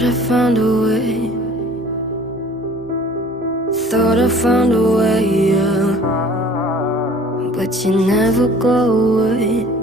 Thought I found a way. Thought I found a way, yeah. But you never go away.